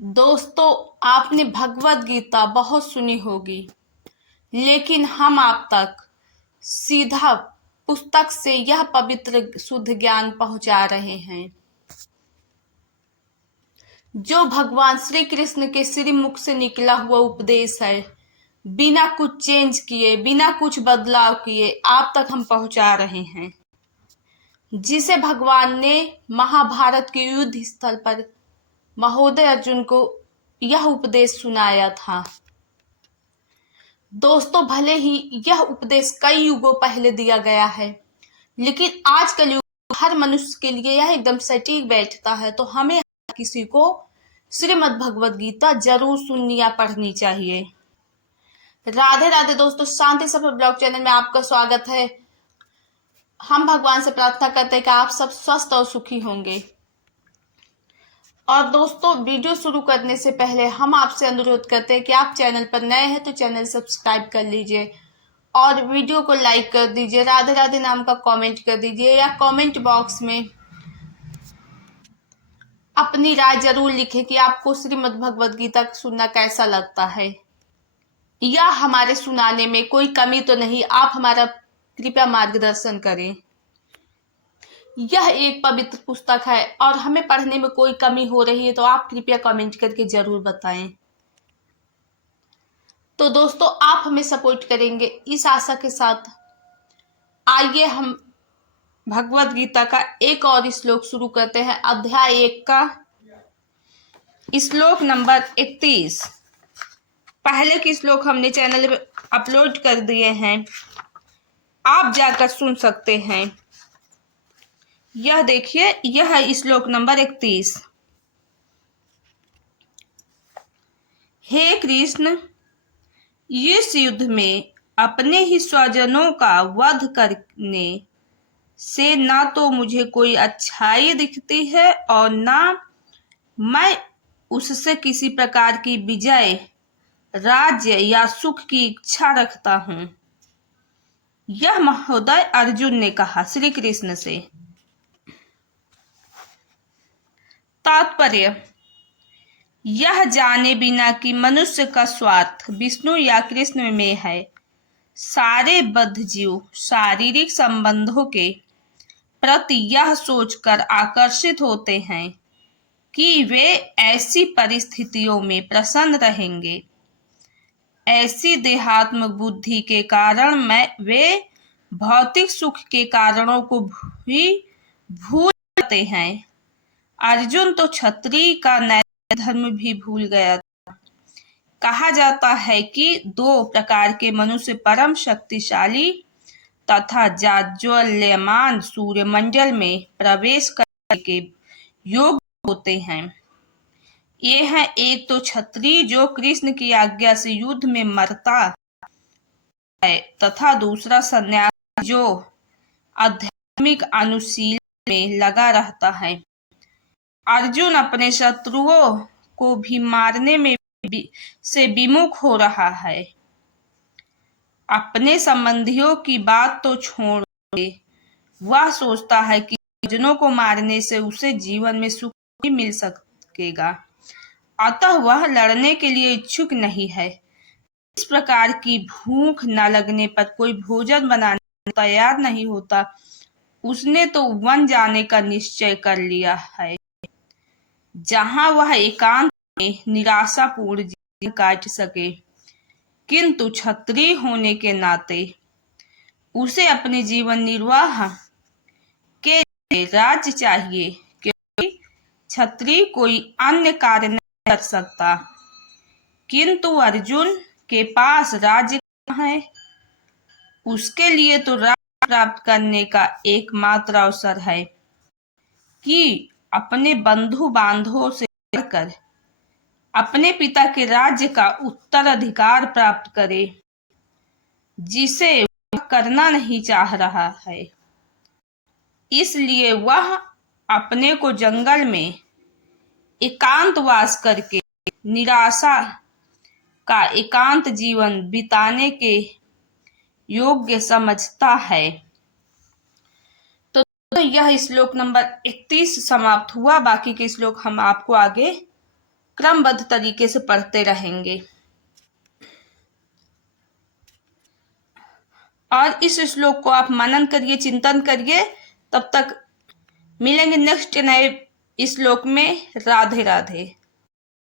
दोस्तों, आपने भगवत गीता बहुत सुनी होगी, लेकिन हम आप तक सीधा पुस्तक से यह पवित्र शुद्ध ज्ञान पहुंचा रहे हैं जो भगवान श्री कृष्ण के श्रीमुख से निकला हुआ उपदेश है। बिना कुछ चेंज किए, बिना कुछ बदलाव किए आप तक हम पहुंचा रहे हैं, जिसे भगवान ने महाभारत के युद्ध स्थल पर महोदय अर्जुन को यह उपदेश सुनाया था। दोस्तों, भले ही यह उपदेश कई युगों पहले दिया गया है, लेकिन आज का युग हर मनुष्य के लिए यह एकदम सटीक बैठता है। तो हमें किसी को श्रीमद् भगवत गीता जरूर सुननी या पढ़नी चाहिए। राधे राधे दोस्तों, शांति सफर ब्लॉग चैनल में आपका स्वागत है। हम भगवान से प्रार्थना करते हैं कि आप सब स्वस्थ और सुखी होंगे। और दोस्तों, वीडियो शुरू करने से पहले हम आपसे अनुरोध करते हैं कि आप चैनल पर नए हैं तो चैनल सब्सक्राइब कर लीजिए और वीडियो को लाइक कर दीजिए, राधे राधे नाम का कमेंट कर दीजिए या कमेंट बॉक्स में अपनी राय जरूर लिखें कि आपको श्रीमद् भगवद गीता सुनना कैसा लगता है या हमारे सुनाने में कोई कमी तो नहीं। आप हमारा कृपया मार्गदर्शन करें। यह एक पवित्र पुस्तक है और हमें पढ़ने में कोई कमी हो रही है तो आप कृपया कमेंट करके जरूर बताएं। तो दोस्तों, आप हमें सपोर्ट करेंगे इस आशा के साथ आइए हम भगवत गीता का एक और श्लोक शुरू करते हैं। अध्याय 1 का श्लोक नंबर 31। पहले के श्लोक हमने चैनल पे अपलोड कर दिए हैं, आप जाकर सुन सकते हैं। यह देखिए, यह है श्लोक नंबर 31। हे कृष्ण, इस युद्ध में अपने ही स्वजनों का वध करने से ना तो मुझे कोई अच्छाई दिखती है और ना मैं उससे किसी प्रकार की विजय, राज्य या सुख की इच्छा रखता हूं। यह महोदय अर्जुन ने कहा श्री कृष्ण से। तात्पर्य, यह जाने बिना कि मनुष्य का स्वार्थ विष्णु या कृष्ण में है, सारे बद्ध जीव शारीरिक संबंधों के प्रति यह सोचकर आकर्षित होते हैं कि वे ऐसी परिस्थितियों में प्रसन्न रहेंगे। ऐसी देहात्मक बुद्धि के कारण वे भौतिक सुख के कारणों को भी भूल जाते हैं। अर्जुन तो क्षत्रिय का नैतिक धर्म भी भूल गया था। कहा जाता है कि 2 प्रकार के मनुष्य परम शक्तिशाली तथा जाज्वल्यमान सूर्यमंडल में प्रवेश करने के योग्य होते हैं। ये है, एक तो क्षत्रिय जो कृष्ण की आज्ञा से युद्ध में मरता है तथा दूसरा सन्यासी जो आध्यात्मिक अनुशीलन में लगा रहता है। अर्जुन अपने शत्रुओं को भी मारने में से विमुख हो रहा है। अपने संबंधियों की बात तो छोड़ दे, वह सोचता है कि स्वजनों को मारने से उसे जीवन में सुख भी मिल सकेगा, अतः वह लड़ने के लिए इच्छुक नहीं है। इस प्रकार की भूख न लगने पर कोई भोजन बनाने तैयार नहीं होता। उसने तो वन जाने का निश्चय कर लिया है, जहां वह एकांत में निराशापूर्ण जीवन काट सके। किंतु क्षत्रिय होने के नाते उसे अपने जीवन निर्वाह के लिए राज्य चाहिए, क्योंकि क्षत्रिय कोई अन्य कार्य नहीं कर सकता। किंतु अर्जुन के पास राज्य कहाँ है? उसके लिए तो राज्य प्राप्त करने का एकमात्र अवसर है कि अपने बंधु बांधवों से लड़कर अपने पिता के राज्य का उत्तराधिकार प्राप्त करे, जिसे वह करना नहीं चाह रहा है। इसलिए वह अपने को जंगल में एकांतवास करके निराशा का एकांत जीवन बिताने के योग्य समझता है। तो यह श्लोक नंबर 31 समाप्त हुआ। बाकी के श्लोक हम आपको आगे क्रमबद्ध तरीके से पढ़ते रहेंगे। और इस श्लोक को आप मनन करिए, चिंतन करिए। तब तक मिलेंगे नेक्स्ट नए श्लोक में। राधे राधे।